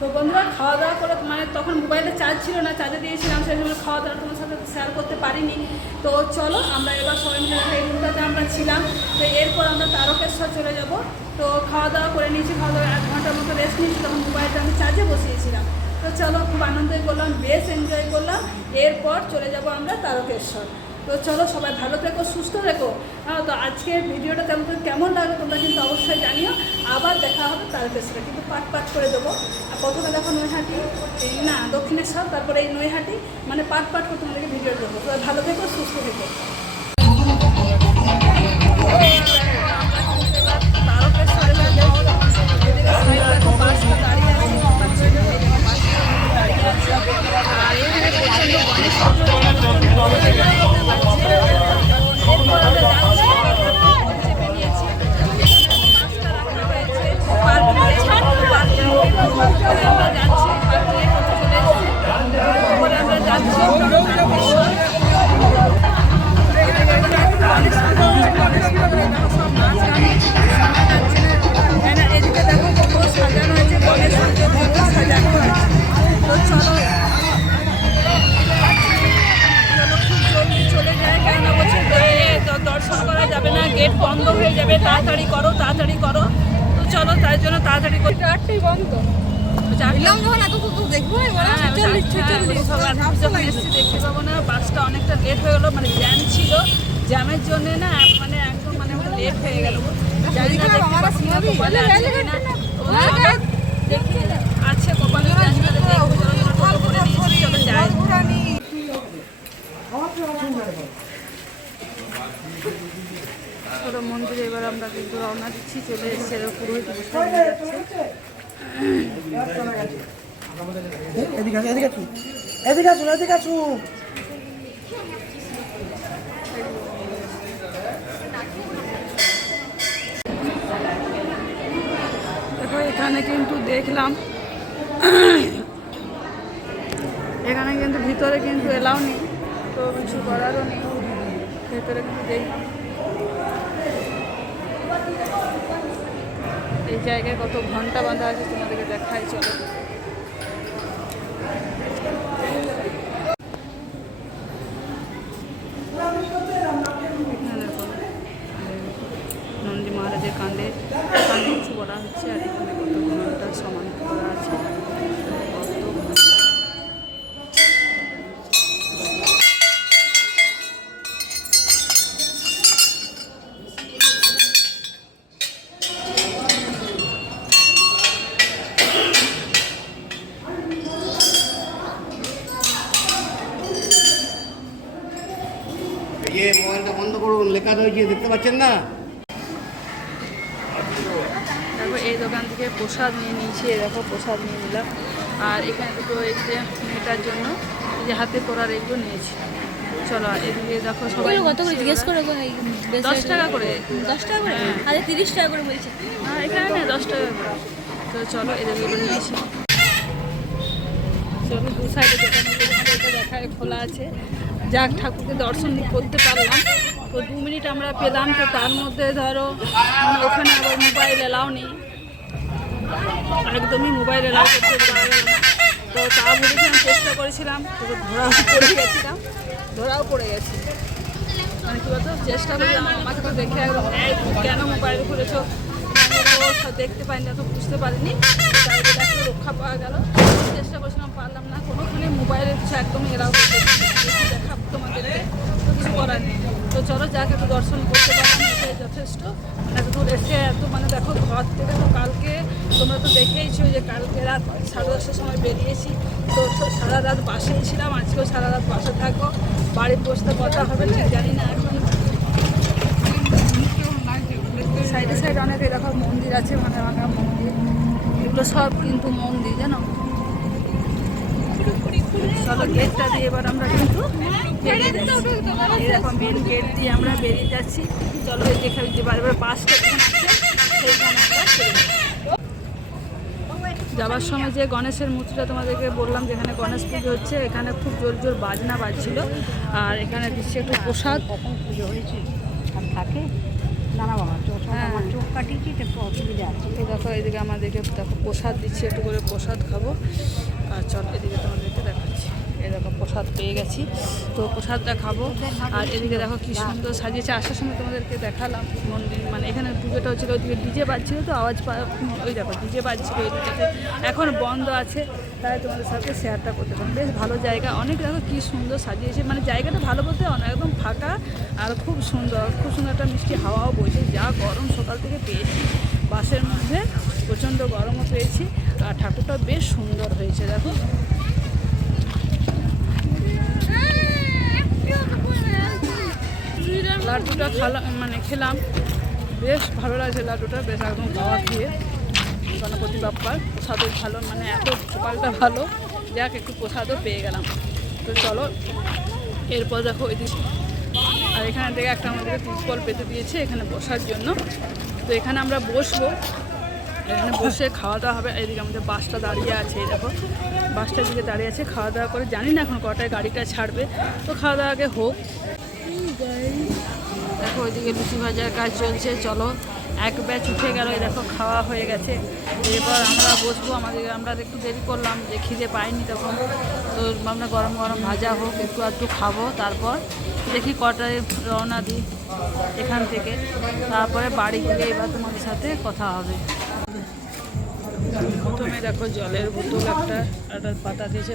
তো বন্ধুরা খাওয়া দাওয়া করে মানে তখন মোবাইলে চার্জ ছিল না চার্জে দিয়েছিলাম, সেই জন্য খাওয়া দাওয়া তোমার সাথে শেয়ার করতে পারিনি। তো চলো, আমরা এবার সবাই মিলে এই রুমটাতে আমরা ছিলাম। তো এরপর আমরা তারকেশ্বর চলে যাব। তো খাওয়া দাওয়া করে নিয়েছি খাওয়া দাওয়া এক ঘণ্টার মতো রেস্ট নিয়েছি, তখন মোবাইলটা আমি চার্জে বসিয়েছিলাম। তো চলো, খুব আনন্দই করলাম, বেশ এনজয় করলাম। এরপর চলে যাব আমরা তারকেশ্বর। তো চলো সবাই ভালো থেকো, সুস্থ থেকো। হ্যাঁ তো আজকের ভিডিওটা তেমন কেমন লাগল তোমরা কিন্তু অবশ্যই জানিও। আবার দেখা হবে তারকেশ্বরে কিন্তু পাট পাট করে দেবো। আর প্রথমে দেখো নৈহাটি না, দক্ষিণেশ্বর, তারপরে এই নৈহাটি মানে পাট পাট করে তোমাদেরকে ভিডিও দেবো সবাই ভালো থেকো, সুস্থ থেকো। আর এখানে প্রচণ্ড গণেশ বন্ধ হয়ে যাবে। তাড়াতাড়ি করো তাড়াতাড়ি করো। তো চলো, তাই জন্য তাড়াতাড়ি করতে আটটাই বন্ধ। এলাম যখন এত তো দেখব এবার হ্যাঁ, ছেচল্লিশ ছেচল্লিশ যখন এসেছি দেখতে পাবো না বাসটা অনেকটা লেট হয়ে গেলো মানে জ্যাম ছিল জ্যামের জন্য না মানে একদম মানে লেট হয়ে গেল জানি না দেখতে? কপালে আছে কিনা। দেখি আছে কপালে করে নিয়েছি চলো যাই মন্দিরে এবার আমরা কিন্তু রওনা দিচ্ছি চলে এবার পুরোহিত যাচ্ছে দেখো, এখানে কিন্তু দেখলাম। এখানে কিন্তু ভিতরে কিন্তু এলাও নেই, তো কিছু করারও নেই। ভেতরে কিন্তু দেখলাম। এই জায়গায় কত ঘণ্টা বাঁধা আছে তোমাদেরকে দেখাই চলো এখানে দেখো, নন্দী মহারাজের কাণ্ডে কাণ্ডে কিছু বলা হচ্ছে আর এখানে কত ঘণ্টা সমান করা আছে কত ঘণ্টা। ইয়ে মোবাইলটা বন্ধ করুন লেখা রয়েছে দেখতে পাচ্ছেন না? দেখো এই দোকান থেকে প্রসাদ নিয়ে নিয়েছি এই দেখো প্রসাদ নিয়ে নিলাম। আর এখানে দুটো এই যে মেয়েটার জন্য এই যে হাতে পরার এগুলো নিয়েছি। চলো আর এদিকে দেখো সবাই কত করে জিজ্ঞেস করে দশ টাকা করে। দশ টাকা করে। আরে তিরিশ টাকা করে বলছে। হ্যাঁ এখানে না দশ টাকা করে। তো চলো এদের এগুলো নিয়েছি। চলো দু সাইডে দোকানগুলো দেখায় খোলা আছে। যাক, ঠাকুরকে দর্শন করতে পারলাম। তো দু মিনিট আমরা পেলাম, তো তার মধ্যে ধরো ওখানে আবার মোবাইল এলাও নেই। একদমই মোবাইল এলাও করতে তো তা বলেছিলাম চেষ্টা করেছিলাম ধরাও পড়ে গেছিলাম। ধরাও পড়ে গেছি। মানে কী বলতো, চেষ্টা করলাম, আমাকে তো দেখে কেন মোবাইল খুলেছো? আমি দেখতে পাইনি তো বুঝতে পারিনি। রক্ষা পাওয়া গেল। চেষ্টা করছিলাম, পারলাম না। কোনোখানে মোবাইলের কিছু একদমই এরাও তোমাদেরকে তো কিছু করার নেই। তো চলো যাকে, একটু দর্শন করতে পারলাম, এটাই যথেষ্ট। মানে এত দূর এসে এত মানে দেখো, ঘর থেকে তো কালকে তোমরা তো দেখেইছো যে কালকে রাত সাড়ে দশটার সময় বেরিয়েছি। তো সারা রাত বাসেই ছিলাম, আজকেও সারা রাত বাসে থাকব। বাড়ির বসতে কথা হবে না, জানি না এখন। সাইডে সাইডে অনেক এরকম মন্দির আছে ভাঙা ভাঙা মন্দির। এগুলো সব কিন্তু মন্দির, জানো? চলো গেটটা দিয়ে এবার আমরা কিন্তু এরকম মেন গেট দিয়ে আমরা বেরিয়ে যাচ্ছি। চলো যেখানে যে বারবার বাস আছে সেইখানে যাওয়ার সময় যে গণেশের মূর্তিটা তোমাদেরকে বললাম, যেখানে গণেশ পুজো হচ্ছে, এখানে খুব জোর জোর বাজনা বাজছিল। আর এখানে দিচ্ছে একটু প্রসাদ। কখন পুজো হয়েছে আর থাকে দেখো এদিকে আমাদেরকে দেখো, প্রসাদ দিচ্ছি, একটু করে প্রসাদ খাব আর চল এদিকে তোমাদেরকে দেখাচ্ছি এই দেখো প্রসাদ পেয়ে গেছি। তো প্রসাদটা খাব। আর এদিকে দেখো কি সুন্দর সাজিয়েছে। আসার সময় তোমাদেরকে দেখালাম মন্দির। মানে এখানে পুজোটা হচ্ছিল ওইদিকে ডিজে বাজছিল তো, আওয়াজ ওই দেখো, ডিজে বাজছিল ওইদিকে এখন বন্ধ আছে, তাই তোমাদের সাথে শেয়ারটা করতে পারলাম বেশ ভালো জায়গা। অনেক দেখো কি সুন্দর সাজিয়েছে। মানে জায়গাটা ভালো বলতে অনেক একদম ফাঁকা আর খুব সুন্দর। খুব সুন্দর একটা মিষ্টি হাওয়াও বইছে। যা গরম সকাল থেকে পেয়েছি। বাসের মধ্যে প্রচণ্ড গরমও পেয়েছি। আর ঠাকুরটা বেশ সুন্দর হয়েছে, দেখো। লাড্ডুটা খালাম মানে খেলাম। বেশ ভালো লাগছে লাড্ডুটা, বেশ একদম গাওয়া খেয়ে গণপতি বাপ্পার প্রসাদও ভালো মানে এত সকালটা ভালো। যাক, একটু প্রসাদও পেয়ে গেলাম। তো চলো, এরপর দেখো ওই ওইদিকে আর এখানে থেকে একটা আমাদেরকে তিরপল পেতে দিয়েছে এখানে বসার জন্য। তো এখানে আমরা বসবো। এখানে বসে খাওয়া দাওয়া হবে। এদিকে আমাদের বাসটা দাঁড়িয়ে আছে দেখো। বাসটার দিকে দাঁড়িয়ে আছে খাওয়া দাওয়া করে। জানি না এখন কটায় গাড়িটা ছাড়বে। তো খাওয়া দাওয়া আগে হোক। দেখো ওইদিকে লুচি ভাজার কাজ চলছে, চলো। এক ব্যাচ উঠে গেল দেখো খাওয়া হয়ে গেছে। এরপর আমরা বসবো, আমাদের আমরা একটু দেরি করলাম যে খিদে পাইনি তখন। তো আমরা গরম গরম ভাজা হোক, একটু একটু খাব, তারপর দেখি কটায় রওনা দিই এখান থেকে। তারপরে বাড়ি গিয়ে এবার তোমাদের সাথে কথা হবে। প্রথমে দেখো জলের বোতল একটা একটা পাতা দিয়েছে।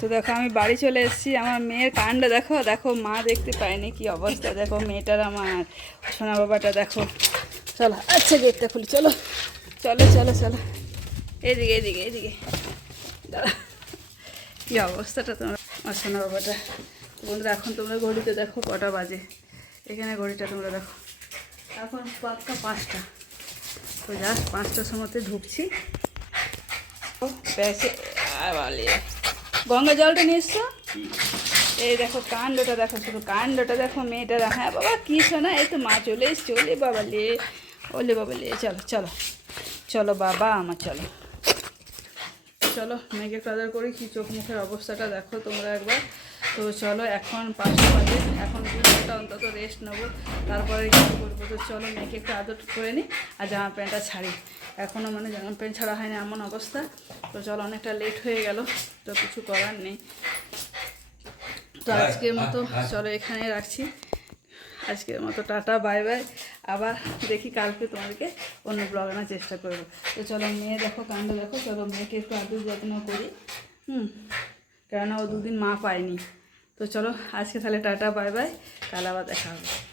তো দেখো, আমি বাড়ি চলে এসেছি। আমার মেয়ের কাণ্ড দেখো দেখো, মা দেখতে পায়নি কি অবস্থা। দেখো, মেয়েটার আমার, সোনা বাবাটা দেখো। চলো আচ্ছা গেটটা খুলি, চলো। চলো চলো চলো। এদিকে এদিকে এদিকে। দাঁড়া। কি অবস্থাটা তোমার? আমার সোনা বাবাটা। বন্ধুরা, এখন তোমরা ঘড়িতে দেখো কটা বাজে। এখানে ঘড়িটা তোমরা দেখো। এখন পাক্কা পাঁচটা। তো জাস্ট পাঁচটার সময়তে ঢুকছি। প্যাসে আর গঙ্গা জলটা নিয়ে এসছো? এই দেখো কাণ্ডটা দেখো, শুধু কাণ্ডটা দেখো, মেয়েটা দেখো। হ্যাঁ বাবা, কী শোনা এই তো মা চলে এসছে। ওলে বাবা লে, ওলে বাবা লে, চলো চলো চলো বাবা, আমার চলো। চলো মেঘের কাদার করে কি চোখ মুখের অবস্থাটা দেখো তোমরা একবার। তো চলো এখন পাঁচটা বাজে। এখন দু ঘণ্টা অন্তত রেস্ট নেব। তারপরে কিছু করব। তো চলো মেয়েকে একটু আদর করে নিই আর জামা প্যান্টটা ছাড়ি। এখনও মানে জামা প্যান্ট ছাড়া হয়নি এমন অবস্থা। তো চলো অনেকটা লেট হয়ে গেল। তো কিছু করার নেই। তো আজকের মতো চলো এখানে রাখছি। আজকের মতো টাটা বাই বাই। আবার দেখি কালকে তোমাদেরকে অন্য ব্লগ আনার চেষ্টা করব। তো চলো মেয়ে দেখো কাণ্ড দেখো। চলো মেয়েকে একটু আদর যত্ন করি। হুম। কেননা ও দুদিন মা পায়নি। তো চলো আজকে তাহলে টাটা বাই বাই কাল আবার দেখা হবে।